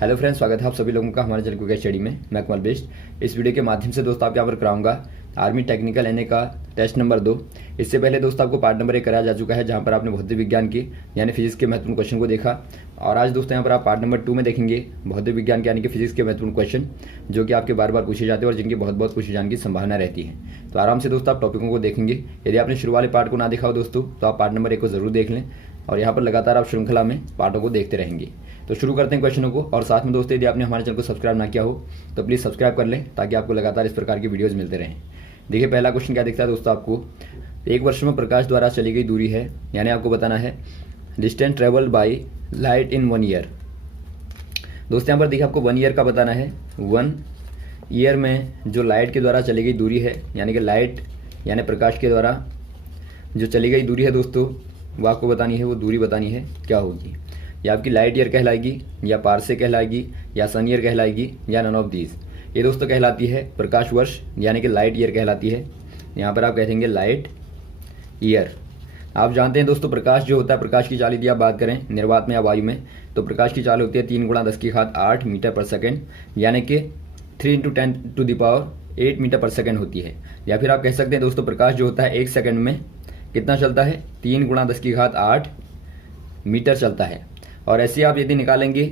Hello friends, स्वागत है आप सभी लोगों का हमारे चैनल क्विक स्टडी में। मैं कमल बेस्ट। इस वीडियो के माध्यम से दोस्तों आप यहाँ पर कराऊंगा आर्मी टेक्निकल एनए का टेस्ट नंबर 2। इससे पहले दोस्तों आपको पार्ट नंबर 1 कराया जा चुका है, जहाँ पर आपने भौतिक विज्ञान की यानी फिजिक्स के महत्वपूर्ण क्वेश्चन को देखा। और आज दोस्तों यहाँ पर आप पार्ट नंबर 2 में देखेंगे भौतिक विज्ञान के यानी कि फिजिक्स के महत्वपूर्ण क्वेश्चन, जो कि आपके बार बार पूछे जाते हैं और जिनकी बहुत बहुत पूछे जाने की संभावना रहती है। तो आराम से दोस्तों आप टॉपिकों को देखेंगे। यदि आपने शुरू वाले पार्ट को ना देखा हो दोस्तों, तो आप पार्ट नंबर 1 को जरूर देख लें और यहाँ पर लगातार आप श्रृंखला में पार्टों को देखते रहेंगे। तो शुरू करते हैं क्वेश्चनों को। और साथ में दोस्तों यदि आपने हमारे चैनल को सब्सक्राइब ना किया हो तो प्लीज़ सब्सक्राइब कर लें, ताकि आपको लगातार इस प्रकार की वीडियोज़ मिलते रहें। देखिए पहला क्वेश्चन क्या दिखता है दोस्तों आपको। एक वर्ष में प्रकाश द्वारा चली गई दूरी है, यानी आपको बताना है distance travelled by light in 1 year. दोस्तों यहाँ पर देखिए आपको 1 ईयर का बताना है। 1 ईयर में जो लाइट के द्वारा चली गई दूरी है, यानी कि लाइट यानी प्रकाश के द्वारा जो चली गई दूरी है दोस्तों, वो आपको बतानी है। वो दूरी बतानी है क्या होगी। या आपकी लाइट ईयर कहलाएगी, या पारसे कहलाएगी, या सन ईयर कहलाएगी, या नन ऑफ दीज। ये दोस्तों कहलाती है प्रकाश वर्ष, यानी कि लाइट ईयर कहलाती है। यहाँ पर आप कह देंगे लाइट ईयर। आप जानते हैं दोस्तों प्रकाश जो होता है, प्रकाश की चाल यदि आप बात करें निर्वात में या वायु में, तो प्रकाश की चाल होती है 3 × 10⁸ मीटर पर सेकेंड, यानी कि 3 × 10⁸ मीटर पर सेकेंड होती है। या फिर आप कह सकते हैं दोस्तों प्रकाश जो होता है 1 सेकेंड में कितना चलता है, 3 × 10⁸ मीटर चलता है। और ऐसे आप यदि निकालेंगे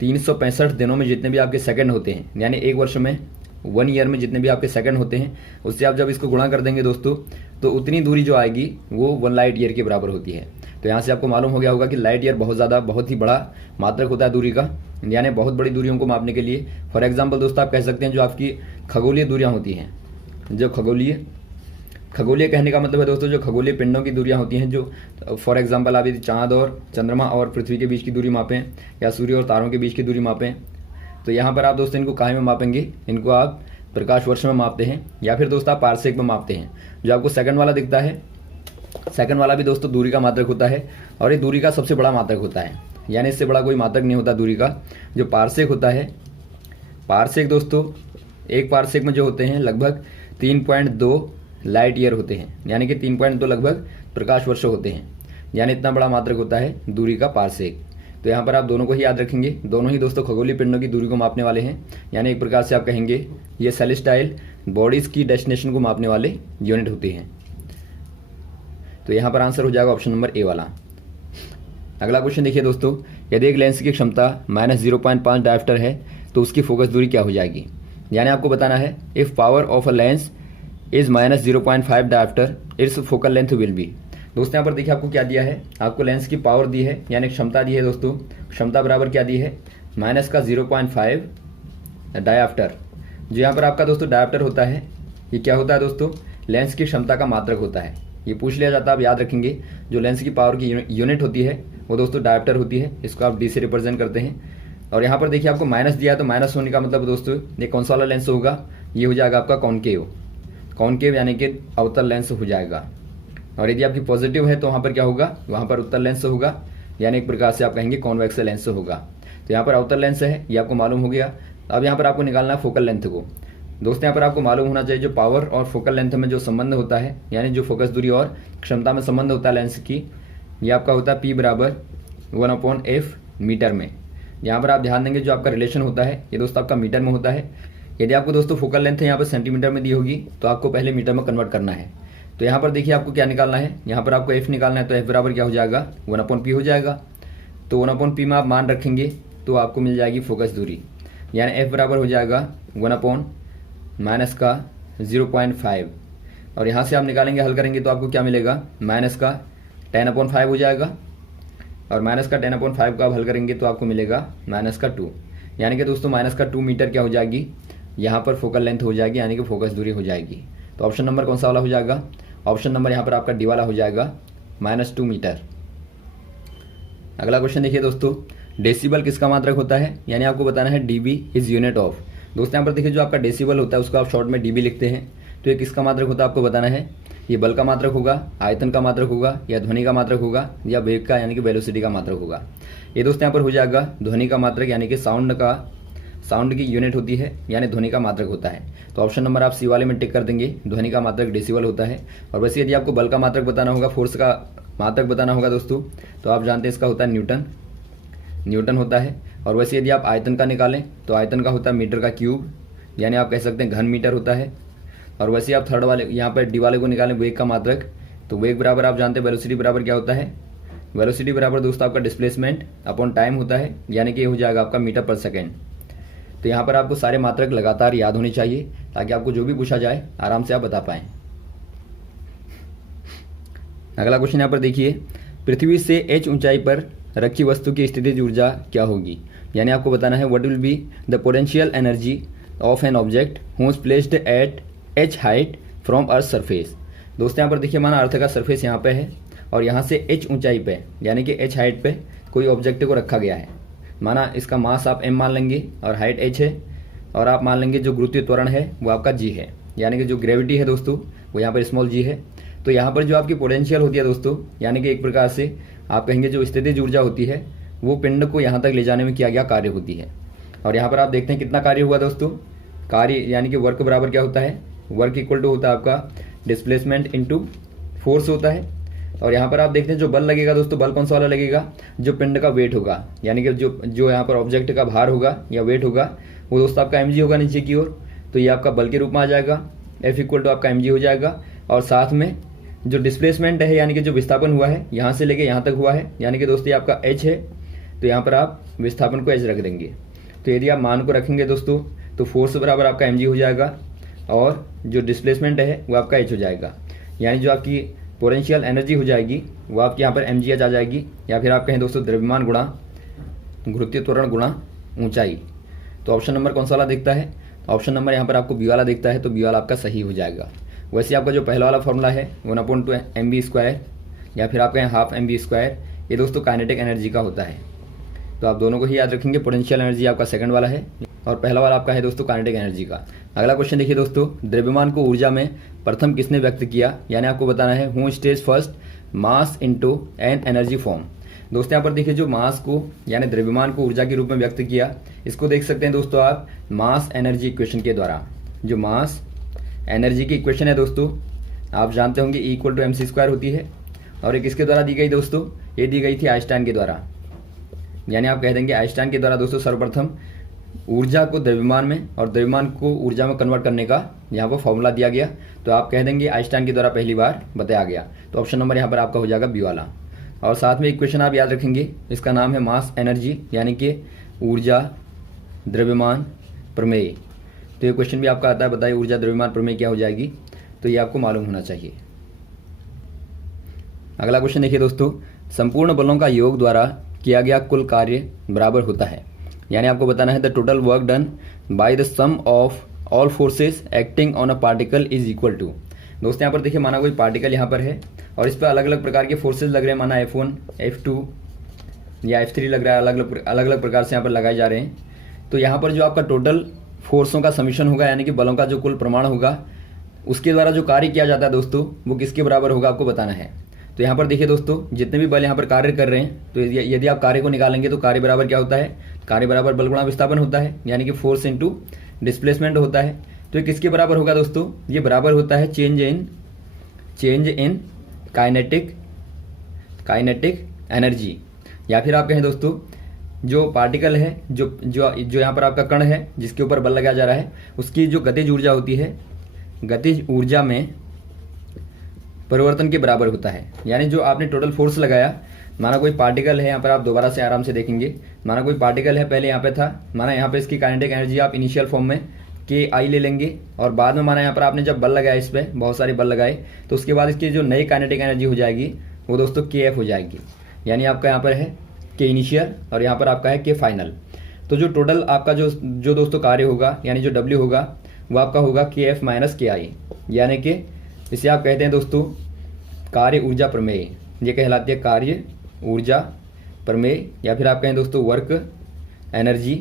365 दिनों में जितने भी आपके सेकंड होते हैं, यानी एक वर्ष में 1 ईयर में जितने भी आपके सेकंड होते हैं, उससे आप जब इसको गुणा कर देंगे दोस्तों, तो उतनी दूरी जो आएगी वो 1 लाइट ईयर के बराबर होती है। तो यहाँ से आपको मालूम हो गया होगा कि लाइट ईयर बहुत ही बड़ा मात्रक होता है दूरी का, यानी बहुत बड़ी दूरियों को मापने के लिए। फॉर एग्जाम्पल दोस्तों आप कह सकते हैं जो आपकी खगोलीय दूरियाँ होती हैं, जो खगोलीय कहने का मतलब है दोस्तों जो खगोलीय पिंडों की दूरियां होती हैं, जो फॉर एग्जांपल आप यदि चांद और चंद्रमा और पृथ्वी के बीच की दूरी मापें, या सूर्य और तारों के बीच की दूरी मापें, तो यहाँ पर आप दोस्तों इनको काहे में मापेंगे, इनको आप प्रकाश वर्ष में मापते हैं, या फिर दोस्तों आप पारसेक में मापते हैं। जो आपको सेकंड वाला दिखता है, सेकंड वाला भी दोस्तों दूरी का मात्रक होता है, और ये दूरी का सबसे बड़ा मात्रक होता है, यानी इससे बड़ा कोई मात्रक नहीं होता दूरी का। जो पारसेक होता है, पारसेक दोस्तों एक पारसेक में जो होते हैं लगभग 3.2 लाइट ईयर होते हैं, यानी कि 3.2 लगभग प्रकाश वर्ष होते हैं, यानी इतना बड़ा मात्रक होता है दूरी का पारसेक। तो यहाँ पर आप दोनों को ही याद रखेंगे, दोनों ही दोस्तों खगोलीय पिंडों की दूरी को मापने वाले हैं, यानी एक प्रकार से आप कहेंगे ये सेलेस्टाइल बॉडीज की डेस्टिनेशन को मापने वाले यूनिट होते हैं। तो यहाँ पर आंसर हो जाएगा ऑप्शन नंबर ए वाला। अगला क्वेश्चन देखिए दोस्तों, यदि एक लेंस की क्षमता -0.5 डायोप्टर है तो उसकी फोकस दूरी क्या हो जाएगी। यानी आपको बताना है if power of a lens is -0.5 dioptre it's focal length will be. दोस्तों यहाँ पर देखिए आपको क्या दिया है, आपको लेंस की पावर दी है, यानी क्षमता दी है दोस्तों। क्षमता बराबर क्या दी है, -0.5 डायोप्टर। जो यहाँ पर आपका दोस्तों डायोप्टर होता है, ये क्या होता है दोस्तों, लेंस की क्षमता का मात्रक होता है। ये पूछ लिया जाता है, आप याद रखेंगे। जो लेंस की पावर की यूनिट होती है वो दोस्तों डायोप्टर होती है, इसको आप डी से रिप्रेजेंट करते हैं। और यहाँ पर देखिए आपको माइनस दिया है, तो माइनस होने का मतलब दोस्तों ये कौन सा वाला लेंस होगा, ये हो जाएगा आपका कॉनकेव यानी कि अवतल लेंस हो जाएगा। और यदि आपकी पॉजिटिव है तो वहाँ पर क्या होगा, वहाँ पर उत्तल लेंस होगा, यानी एक प्रकार से आप कहेंगे कॉन्वेक्स लेंस होगा। तो यहाँ पर अवतल लेंस है, ये आपको मालूम हो गया। अब यहाँ पर आपको निकालना है फोकल लेंथ को। दोस्तों यहाँ पर आपको मालूम होना चाहिए जो पावर और फोकल लेंथ में जो संबंध होता है, यानी जो फोकस दूरी और क्षमता में संबंध होता है लेंस की, ये आपका होता है P = 1/f मीटर में। यहाँ पर आप ध्यान देंगे जो आपका रिलेशन होता है ये दोस्तों आपका मीटर में होता है। यदि आपको दोस्तों फोकल लेंथ यहाँ पर सेंटीमीटर में दी होगी तो आपको पहले मीटर में कन्वर्ट करना है। तो यहाँ पर देखिए आपको क्या निकालना है, यहाँ पर आपको f निकालना है, तो f बराबर क्या हो जाएगा, 1/p हो जाएगा। तो 1/p में आप मान रखेंगे तो आपको मिल जाएगी फोकस दूरी, यानी f बराबर हो जाएगा 1/-0.5। और यहाँ से आप निकालेंगे, हल करेंगे तो आपको क्या मिलेगा, -10/5 हो जाएगा। और -10/5 को आप हल करेंगे तो आपको मिलेगा -2, यानी कि दोस्तों -2 मीटर क्या हो जाएगी, यहाँ पर फोकल लेंथ हो जाएगी, यानी कि फोकस दूरी हो जाएगी। तो ऑप्शन नंबर कौन सा वाला हो जाएगा, ऑप्शन नंबर यहाँ पर आपका डी वाला हो जाएगा, -2 मीटर। अगला क्वेश्चन देखिए दोस्तों, डेसिबल किसका मात्रक होता है, यानी आपको बताना है dB इज यूनिट ऑफ। दोस्तों यहाँ पर देखिए जो आपका डेसिबल होता है उसको आप शॉर्ट में dB लिखते हैं। तो ये किसका मात्रक होता है आपको बताना है, ये बल का मात्रक होगा, आयतन का मात्रक होगा, या ध्वनि का मात्रक होगा, या वेग का यानी कि वेलोसिटी का मात्रक होगा। ये दोस्तों यहाँ पर हो जाएगा ध्वनि का मात्रक, यानी कि साउंड की यूनिट होती है, यानी ध्वनि का मात्रक होता है। तो ऑप्शन नंबर आप सी वाले में टिक कर देंगे, ध्वनि का मात्रक डेसिबल होता है। और वैसे यदि आपको बल का मात्रक बताना होगा, फोर्स का मात्रक बताना होगा दोस्तों, तो आप जानते हैं इसका होता है न्यूटन होता है। और वैसे यदि आप आयतन का निकालें तो आयतन का होता है मीटर का क्यूब, यानी आप कह सकते हैं घन मीटर होता है। और वैसे आप थर्ड वाले यहाँ पर डी वाले को निकालें वेग का मात्रक, तो वेग बराबर आप जानते हैं वेलोसिटी बराबर क्या होता है, वेलोसिटी बराबर दोस्तों आपका डिस्प्लेसमेंट अपॉन टाइम होता है, यानी कि ये हो जाएगा आपका मीटर पर सेकेंड। तो यहाँ पर आपको सारे मात्रक लगातार याद होने चाहिए ताकि आपको जो भी पूछा जाए आराम से आप बता पाएं। अगला क्वेश्चन यहाँ पर देखिए, पृथ्वी से h ऊंचाई पर रखी वस्तु की स्थितिज ऊर्जा क्या होगी, यानी आपको बताना है what will be the potential energy of an object who is placed at h height from earth surface. दोस्तों यहाँ पर देखिए माना अर्थ का सरफेस यहाँ पे है और यहाँ से h ऊंचाई पे यानी कि h हाइट पे कोई ऑब्जेक्ट को रखा गया है। माना इसका मास आप m मान लेंगे और हाइट h है, और आप मान लेंगे जो गुरुत्वीय त्वरण है वो आपका g है, यानी कि जो ग्रेविटी है दोस्तों वो यहाँ पर स्मॉल g है। तो यहाँ पर जो आपकी पोटेंशियल होती है दोस्तों, यानी कि एक प्रकार से आप कहेंगे जो स्थितिज ऊर्जा होती है वो पिंड को यहाँ तक ले जाने में किया गया कार्य होती है। और यहाँ पर आप देखते हैं कितना कार्य हुआ दोस्तों, कार्य यानी कि वर्क बराबर क्या होता है, वर्क इक्वल टू होता है आपका डिस्प्लेसमेंट इनटू फोर्स होता है। और यहाँ पर आप देखते हैं जो बल लगेगा दोस्तों, बल कौन सा वाला लगेगा, जो पिंड का वेट होगा, यानी कि जो यहाँ पर ऑब्जेक्ट का भार होगा या वेट होगा वो दोस्तों आपका mg होगा नीचे की ओर, तो ये आपका बल के रूप में आ जाएगा, F इक्वल टू आपका mg हो जाएगा। और साथ में जो डिस्प्लेसमेंट है यानी कि जो विस्थापन हुआ है यहाँ से लेके यहाँ तक हुआ है, यानी कि दोस्तों ये आपका h है, तो यहाँ पर आप विस्थापन को h रख देंगे। तो यदि आप मान को रखेंगे दोस्तों तो फोर्स बराबर आपका mg हो जाएगा और जो डिस्प्लेसमेंट है वो आपका h हो जाएगा, यानी जो आपकी पोटेंशियल एनर्जी हो जाएगी वो आपके यहाँ पर mgh आ जाएगी, या फिर आप कहें दोस्तों द्रव्यमान गुणा गुरुत्वीय त्वरण गुणा ऊंचाई। तो ऑप्शन नंबर कौन सा वाला दिखता है, ऑप्शन नंबर यहाँ पर आपको बी वाला दिखता है, तो बी वाला आपका सही हो जाएगा। वैसे आपका जो पहला वाला फॉर्मूला है 1/2mv², या फिर आप कहें हाफ mv², ये दोस्तों काइनेटिक एनर्जी का होता है। तो आप दोनों को ही याद रखेंगे, पोटेंशियल एनर्जी आपका सेकंड वाला है और पहला वाला आपका है दोस्तों काइनेटिक एनर्जी का। अगला क्वेश्चन देखिए दोस्तों, द्रव्यमान को ऊर्जा में प्रथम किसने व्यक्त किया, यानी आपको बताना है who stage first mass into an energy form. दोस्तों यहाँ पर देखिए जो मास को यानी द्रव्यमान को ऊर्जा के रूप में व्यक्त किया, इसको देख सकते हैं दोस्तों आप मास एनर्जी इक्वेशन के द्वारा। जो मास एनर्जी की इक्वेशन है दोस्तों आप जानते होंगे E इक्वल टू mc² होती है, और ये किसके द्वारा दी गई दोस्तों, ये दी गई थी आइंस्टाइन के द्वारा। यानी आप कह देंगे आइंस्टाइन के द्वारा दोस्तों सर्वप्रथम ऊर्जा को द्रव्यमान में और द्रव्यमान को ऊर्जा में कन्वर्ट करने का यहाँ पर फॉर्मूला दिया गया, तो आप कह देंगे आइंस्टाइन के द्वारा पहली बार बताया गया। तो ऑप्शन नंबर यहाँ पर आपका हो जाएगा बी वाला। और साथ में इक्वेशन आप याद रखेंगे, इसका नाम है मास एनर्जी यानी कि ऊर्जा द्रव्यमान प्रमेय। तो ये क्वेश्चन भी आपका आता है, बताइए ऊर्जा द्रव्यमान प्रमेय क्या हो जाएगी, तो ये आपको मालूम होना चाहिए। अगला क्वेश्चन देखिए दोस्तों, संपूर्ण बलों का योग द्वारा किया गया कुल कार्य बराबर होता है, यानी आपको बताना है the total work done by the sum of all forces acting on a particle is equal to. दोस्तों यहाँ पर देखिए माना कोई पार्टिकल यहाँ पर है और इस पर अलग अलग प्रकार के फोर्सेज लग रहे हैं, माना F1 F2 या F3 लग रहा है, अलग अलग प्रकार से यहाँ पर लगाए जा रहे हैं। तो यहाँ पर जो आपका टोटल फोर्सों का समीशन होगा यानी कि बलों का जो कुल प्रमाण होगा उसके द्वारा जो कार्य किया जाता है दोस्तों वो किसके बराबर होगा आपको बताना है। तो यहाँ पर देखिए दोस्तों जितने भी बल यहाँ पर कार्य कर रहे हैं, तो यदि आप कार्य को निकालेंगे तो कार्य बराबर क्या होता है, कार्य बराबर बल गुणा विस्थापन होता है, यानी कि फोर्स इनटू डिस्प्लेसमेंट होता है। तो ये किसके बराबर होगा दोस्तों, ये बराबर होता है चेंज इन काइनेटिक एनर्जी। या फिर आप कहें दोस्तों जो पार्टिकल है जो यहाँ पर आपका कण है जिसके ऊपर बल लगाया जा रहा है उसकी जो गतिज ऊर्जा होती है, गतिज ऊर्जा में परिवर्तन के बराबर होता है। यानी जो आपने टोटल फोर्स लगाया, माना कोई पार्टिकल है, यहाँ पर आप दोबारा से आराम से देखेंगे, माना कोई पार्टिकल है पहले यहाँ पे था, माना यहाँ पे इसकी काइनेटिक एनर्जी आप इनिशियल फॉर्म में KI ले लेंगे, और बाद में माना यहाँ पर आपने जब बल लगाया, इस पर बहुत सारे बल लगाए, तो उसके बाद इसकी जो नई काइनेटिक एनर्जी हो जाएगी वो दोस्तों KF हो जाएगी। यानी आपका यहाँ पर है K इनिशियल और यहाँ पर आपका है K फाइनल। तो जो टोटल आपका जो दोस्तों कार्य होगा यानी जो W होगा वो आपका होगा KF माइनस KI, यानी कि इसे आप कहते हैं दोस्तों कार्य ऊर्जा प्रमेय। ये कहलाती है कार्य ऊर्जा प्रमेय, या फिर आप कहें दोस्तों वर्क एनर्जी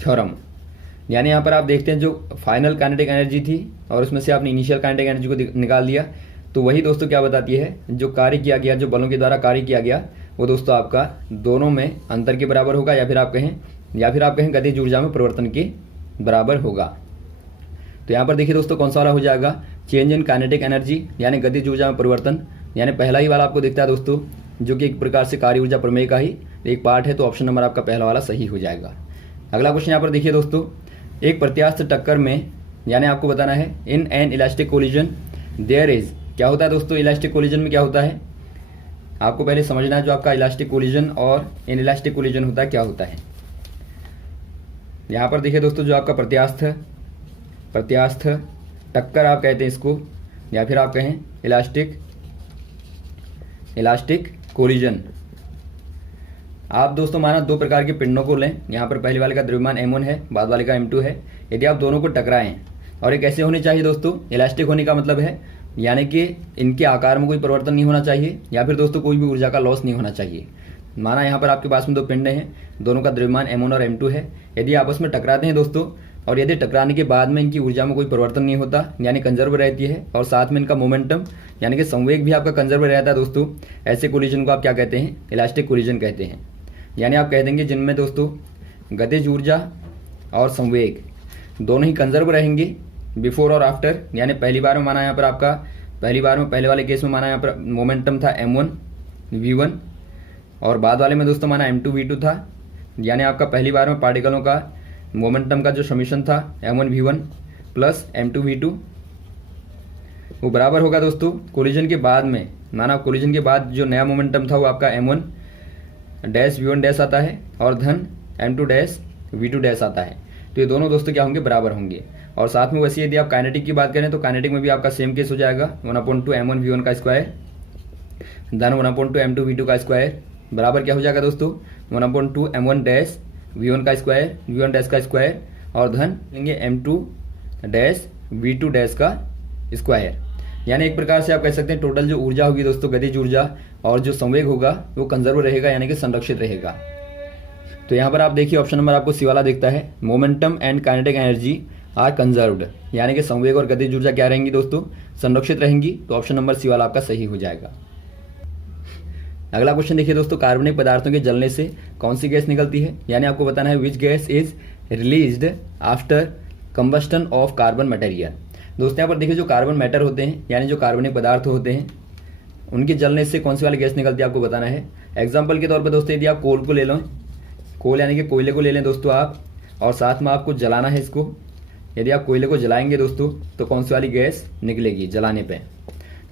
थ्योरम। यानी यहाँ पर आप देखते हैं जो फाइनल काइनेटिक एनर्जी थी और उसमें से आपने इनिशियल काइनेटिक एनर्जी को निकाल दिया, तो वही दोस्तों क्या बताती है, जो कार्य किया गया, जो बलों के द्वारा कार्य किया गया वो दोस्तों आपका दोनों में अंतर के बराबर होगा, या फिर आप कहें गतिज ऊर्जा में परिवर्तन के बराबर होगा। तो यहाँ पर देखिए दोस्तों कौन सा वाला हो जाएगा, चेंज इन काइनेटिक एनर्जी यानी गतिज ऊर्जा में परिवर्तन, यानी पहला ही वाला आपको दिखता है दोस्तों जो कि एक प्रकार से कार्य ऊर्जा प्रमेय का ही एक पार्ट है, तो ऑप्शन नंबर आपका पहला वाला सही हो जाएगा। अगला क्वेश्चन यहाँ पर देखिए दोस्तों, एक प्रत्यास्थ टक्कर में, यानी आपको बताना है in an elastic collision there is, क्या होता है दोस्तों इलास्टिक कोलिजन में क्या होता है, आपको पहले समझना है जो आपका इलास्टिक कोलिजन और इन इलास्टिक कोलिजन होता है क्या होता है। यहाँ पर देखिए दोस्तों, जो आपका प्रत्यास्थ टक्कर आप कहते हैं इसको, या फिर आप कहें इलास्टिक कोलिजन। आप दोस्तों माना दो प्रकार के पिंडों को लें, यहाँ पर पहले वाले का द्रव्यमान m1 है, बाद वाले का m2 है। यदि आप दोनों को टकराएं, और ये कैसे होनी चाहिए दोस्तों, इलास्टिक होने का मतलब है यानी कि इनके आकार में कोई परिवर्तन नहीं होना चाहिए, या फिर दोस्तों कोई भी ऊर्जा का लॉस नहीं होना चाहिए। माना यहाँ पर आपके पास में दो पिंड हैं, दोनों का द्रव्यमान m1 और m2 है। यदि आपस में टकराते हैं दोस्तों, और यदि टकराने के बाद में इनकी ऊर्जा में कोई परिवर्तन नहीं होता, यानी कंजर्व रहती है, और साथ में इनका मोमेंटम यानी कि संवेग भी आपका कंजर्व रहता है दोस्तों, ऐसे कोलिजन को आप क्या कहते हैं, इलास्टिक कोलिजन कहते हैं। यानी आप कह देंगे जिनमें दोस्तों गतिज ऊर्जा और संवेग दोनों ही कंजर्व रहेंगे बिफोर और आफ्टर। यानी पहली बार में माना यहाँ पर आपका पहले वाले केस में माना यहाँ पर मोमेंटम था m1 v1, और बाद वाले में दोस्तों माना m2 v2 था। यानी आपका पहली बार में पार्टिकलों का मोमेंटम का जो समीशन था m1 v1 plus m2 v2 वो बराबर होगा दोस्तों कोलिजन के बाद में, माना कोलिजन के बाद जो नया मोमेंटम था वो आपका m1 डैश v1 डैश आता है और धन m2 डैश v2 डैश आता है। तो ये दोनों दोस्तों क्या होंगे, बराबर होंगे। और साथ में वैसे यदि आप काइनेटिक की बात करें तो काइनेटिक में भी आपका सेम केस हो जाएगा, 1/2 m1 v1 का स्क्वायर धन 1/2 m2 v2 का स्क्वायर बराबर क्या हो जाएगा दोस्तों, 1/2 m1 डैश v1 का स्क्वायर v1 डैश का स्क्वायर और धन लेंगे m2 डैश v2 डैश का स्क्वायर। यानी एक प्रकार से आप कह सकते हैं टोटल जो ऊर्जा होगी दोस्तों, गतिज ऊर्जा और जो संवेग होगा वो कंजर्व रहेगा, यानी कि संरक्षित रहेगा। तो यहाँ पर आप देखिए ऑप्शन नंबर आपको सी वाला दिखता है, momentum and kinetic energy are conserved, यानी कि संवेग और गतिज ऊर्जा क्या रहेंगी दोस्तों, संरक्षित रहेंगी। तो ऑप्शन नंबर सी वाला आपका सही हो जाएगा। अगला क्वेश्चन देखिए दोस्तों, कार्बनिक पदार्थों के जलने से कौन सी गैस निकलती है, यानी आपको बताना है which gas is released after combustion of carbon material. दोस्तों यहाँ पर देखिए जो कार्बन मैटर होते हैं, यानी जो कार्बनिक पदार्थ होते हैं, उनके जलने से कौन सी वाली गैस निकलती है आपको बताना है। एग्जाम्पल के तौर पर दोस्तों यदि आप कोल को ले लो, कोल यानी कि कोयले को ले लें दोस्तों आप, और साथ में आपको जलाना है इसको। यदि आप कोयले को जलाएंगे दोस्तों तो कौन सी वाली गैस निकलेगी जलाने पे।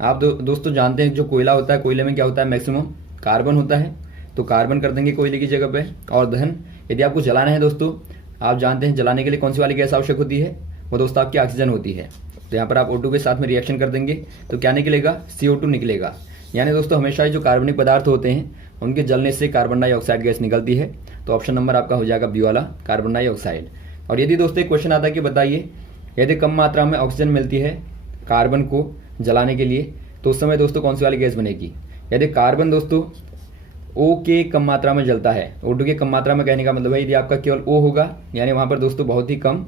आप दोस्तों जानते हैं जो कोयला होता है, कोयले में क्या होता है, मैक्सिमम कार्बन होता है, तो कार्बन कर देंगे कोयले की जगह पे। और धन यदि आपको जलाना है दोस्तों, आप जानते हैं जलाने के लिए कौन सी वाली गैस आवश्यक होती है, वो दोस्तों आपकी ऑक्सीजन होती है। तो यहाँ पर आप O2 के साथ में रिएक्शन कर देंगे तो क्या निकलेगा, CO2 निकलेगा। यानी दोस्तों हमेशा जो कार्बनिक पदार्थ होते हैं उनके जलने से कार्बन डाइऑक्साइड गैस निकलती है। तो ऑप्शन नंबर आपका हो जाएगा बी वाला, कार्बन डाइऑक्साइड। और यदि दोस्तों एक क्वेश्चन आता है कि बताइए यदि कम मात्रा में ऑक्सीजन मिलती है कार्बन को जलाने के लिए तो उस समय दोस्तों कौन सी वाली गैस बनेगी। यदि कार्बन दोस्तों O के कम मात्रा में जलता है, O2 के कम मात्रा में कहने का मतलब है यदि आपका केवल O होगा, यानी वहाँ पर दोस्तों बहुत ही कम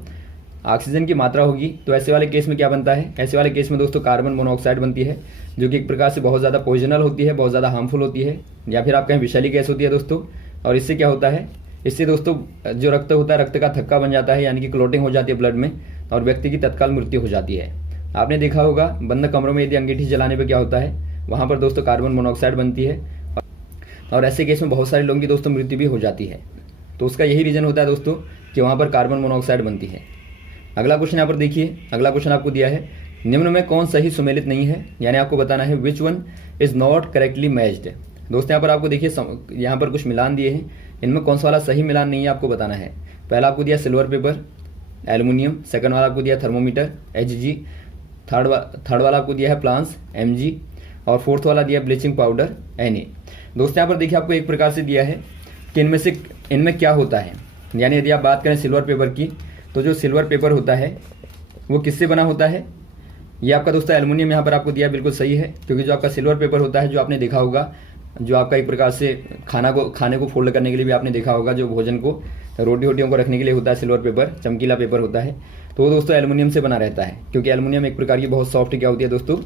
ऑक्सीजन की मात्रा होगी, तो ऐसे वाले केस में क्या बनता है, ऐसे वाले केस में दोस्तों कार्बन मोनोऑक्साइड बनती है, जो कि एक प्रकार से बहुत ज़्यादा पॉइजनल होती है, बहुत ज़्यादा हार्मफुल होती है, या फिर आप कहें विषैली गैस होती है दोस्तों। और इससे क्या होता है, इससे दोस्तों जो रक्त होता है रक्त का थक्का बन जाता है, यानी कि क्लोटिंग हो जाती है ब्लड में, और व्यक्ति की तत्काल मृत्यु हो जाती है। आपने देखा होगा बंद कमरों में यदि अंगीठी जलाने पर क्या होता है, वहाँ पर दोस्तों कार्बन मोनोऑक्साइड बनती है, और ऐसे केस में बहुत सारे लोगों की दोस्तों मृत्यु भी हो जाती है। तो उसका यही रीज़न होता है दोस्तों कि वहाँ पर कार्बन मोनोऑक्साइड बनती है। अगला क्वेश्चन यहाँ पर देखिए, अगला क्वेश्चन आपको दिया है निम्न में कौन सही सुमेलित नहीं है, यानी आपको बताना है which one is not correctly matched. दोस्तों यहाँ पर आपको देखिए यहाँ पर कुछ मिलान दिए हैं, इनमें कौन सा वाला सही मिलान नहीं है आपको बताना है। पहला आपको दिया सिल्वर पेपर एल्युमिनियम, सेकंड वाला आपको दिया थर्मोमीटर Hg, थर्ड वाला आपको दिया है प्लांस Mg, और फोर्थ वाला दिया ब्लीचिंग पाउडर Na। दोस्तों यहाँ पर देखिए आपको एक प्रकार से दिया है कि इनमें क्या होता है। यानी यदि आप बात करें सिल्वर पेपर की, तो जो सिल्वर पेपर होता है वो किससे बना होता है, ये आपका दोस्तों एल्युमिनियम यहाँ पर आपको दिया, बिल्कुल सही है। क्योंकि जो आपका सिल्वर पेपर होता है, जो आपने देखा होगा, जो आपका एक प्रकार से खाने को फोल्ड करने के लिए भी आपने देखा होगा, जो भोजन को रोटियों को रखने के लिए होता है सिल्वर पेपर, चमकीला पेपर होता है, तो वो दोस्तों एल्युमिनियम से बना रहता है। क्योंकि एल्युमिनियम एक प्रकार की बहुत सॉफ्ट क्या होती है दोस्तों,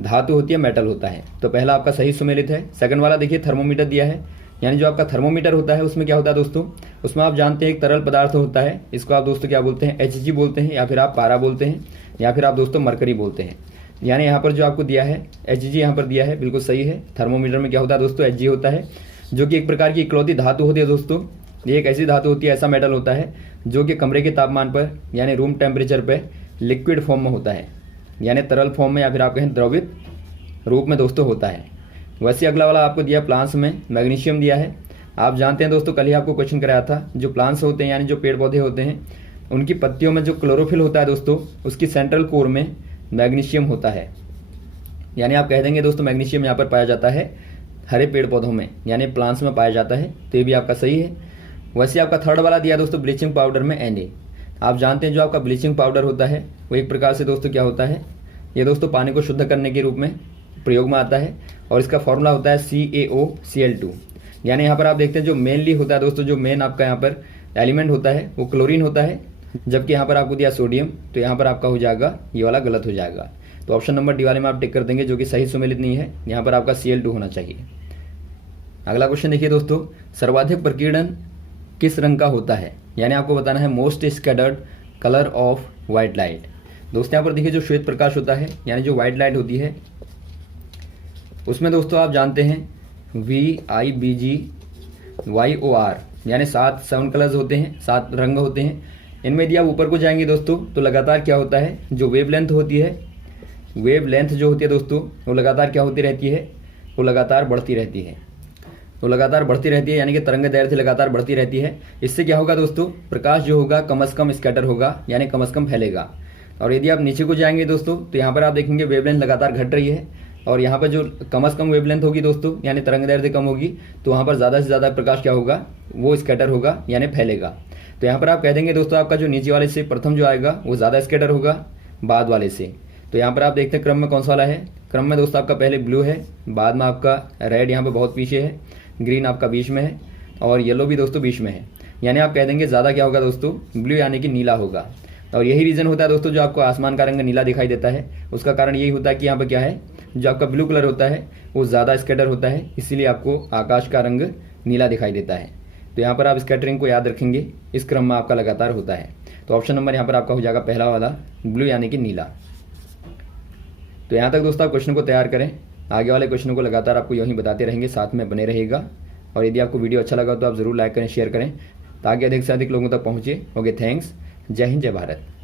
धातु होती है, मेटल होता है। तो पहला आपका सही सुमेलित है। सेकंड वाला देखिए थर्मोमीटर दिया है, यानी जो आपका थर्मोमीटर होता है उसमें क्या होता है दोस्तों, उसमें आप जानते हैं एक तरल पदार्थ होता है, इसको आप दोस्तों क्या बोलते हैं, Hg बोलते हैं, या फिर आप पारा बोलते हैं, या फिर आप दोस्तों मरकरी बोलते हैं। यानी यहाँ पर जो आपको दिया है Hg यहाँ पर दिया है, बिल्कुल सही है। थर्मोमीटर में क्या होता है दोस्तों, Hg होता है। जो कि एक प्रकार की इकलौती धातु होती है दोस्तों। ये एक ऐसी धातु होती है, ऐसा मेटल होता है जो कि कमरे के तापमान पर यानी रूम टेम्परेचर पर लिक्विड फॉर्म में होता है, यानी तरल फॉर्म में या फिर आप कहें द्रवित रूप में दोस्तों होता है। वैसे अगला वाला आपको दिया प्लांट्स में मैग्नीशियम दिया है। आप जानते हैं दोस्तों, कल ही आपको क्वेश्चन कराया था, जो प्लांट्स होते हैं यानी जो पेड़ पौधे होते हैं उनकी पत्तियों में जो क्लोरोफिल होता है दोस्तों, उसकी सेंट्रल कोर में मैग्नीशियम होता है। यानी आप कह देंगे दोस्तों मैग्नीशियम यहाँ पर पाया जाता है हरे पेड़ पौधों में यानी प्लांट्स में पाया जाता है, तो ये भी आपका सही है। वैसे आपका थर्ड वाला दिया दोस्तों ब्लीचिंग पाउडर में Na। आप जानते हैं जो आपका ब्लीचिंग पाउडर होता है वो एक प्रकार से दोस्तों क्या होता है, ये दोस्तों पानी को शुद्ध करने के रूप में प्रयोग में आता है और इसका फॉर्मूला होता है CaOCl2। यानी यहाँ पर आप देखते हैं जो मेनली होता है दोस्तों, जो मेन आपका यहाँ पर एलिमेंट होता है वो क्लोरीन होता है, जबकि यहाँ पर आपको दिया सोडियम, तो यहाँ पर आपका हो जाएगा ये वाला गलत हो जाएगा। तो ऑप्शन नंबर डी वाले में आप टिक कर देंगे, जो कि सही सुमेलित नहीं है, यहाँ पर आपका Cl2 होना चाहिए। अगला क्वेश्चन देखिए दोस्तों, सर्वाधिक प्रकीर्णन किस रंग का होता है, यानी आपको बताना है most scattered colour of white light. दोस्तों यहाँ पर देखिए जो श्वेत प्रकाश होता है यानी जो व्हाइट लाइट होती है उसमें दोस्तों आप जानते हैं VIBGYOR यानी 7 कलर्स होते हैं, 7 रंग होते हैं। इनमें यदि आप ऊपर को जाएंगे दोस्तों तो लगातार क्या होता है, जो वेव लेंथ होती है, वेव लेंथ जो होती है दोस्तों वो लगातार क्या होती रहती है, वो लगातार बढ़ती रहती है। तो लगातार बढ़ती रहती है यानी कि तरंग दैर्ध्य लगातार बढ़ती रहती है। इससे क्या होगा दोस्तों, प्रकाश जो होगा कम से कम स्कैटर होगा यानी कम से कम फैलेगा। और यदि आप नीचे को जाएंगे दोस्तों तो यहाँ पर आप देखेंगे वेवलेंथ लगातार घट रही है और यहाँ पर जो कम से कम वेवलेंथ होगी दोस्तों यानी तरंग दैर्ध्य कम होगी, तो वहाँ पर ज़्यादा से ज़्यादा प्रकाश क्या होगा, वो स्कैटर होगा यानी फैलेगा। तो यहाँ पर आप कह देंगे दोस्तों आपका जो नीचे वाले से प्रथम जो आएगा वो ज़्यादा स्कैटर होगा बाद वाले से। तो यहाँ पर आप देखते हैं क्रम में कौन सा वाला है, क्रम में दोस्तों आपका पहले ब्लू है, बाद में आपका रेड यहाँ पर बहुत पीछे है, ग्रीन आपका बीच में है और येलो भी दोस्तों बीच में है। यानी आप कह देंगे ज़्यादा क्या होगा दोस्तों, ब्लू यानी कि नीला होगा। और यही रीज़न होता है दोस्तों जो आपको आसमान का रंग नीला दिखाई देता है, उसका कारण यही होता है कि यहाँ पर क्या है, जो आपका ब्लू कलर होता है वो ज़्यादा स्कैटर होता है, इसीलिए आपको आकाश का रंग नीला दिखाई देता है। तो यहाँ पर आप स्कैटरिंग को याद रखेंगे, इस क्रम में आपका लगातार होता है। तो ऑप्शन नंबर यहाँ पर आपका हो जाएगा पहला वाला ब्लू यानी कि नीला। तो यहाँ तक दोस्तों आप क्वेश्चन को तैयार करें, आगे वाले क्वेश्चन को लगातार आपको यूँ ही बताते रहेंगे, साथ में बने रहेगा। और यदि आपको वीडियो अच्छा लगा तो आप ज़रूर लाइक करें, शेयर करें ताकि अधिक से अधिक लोगों तक पहुँचे। Okay, thanks. जय हिंद, जय भारत।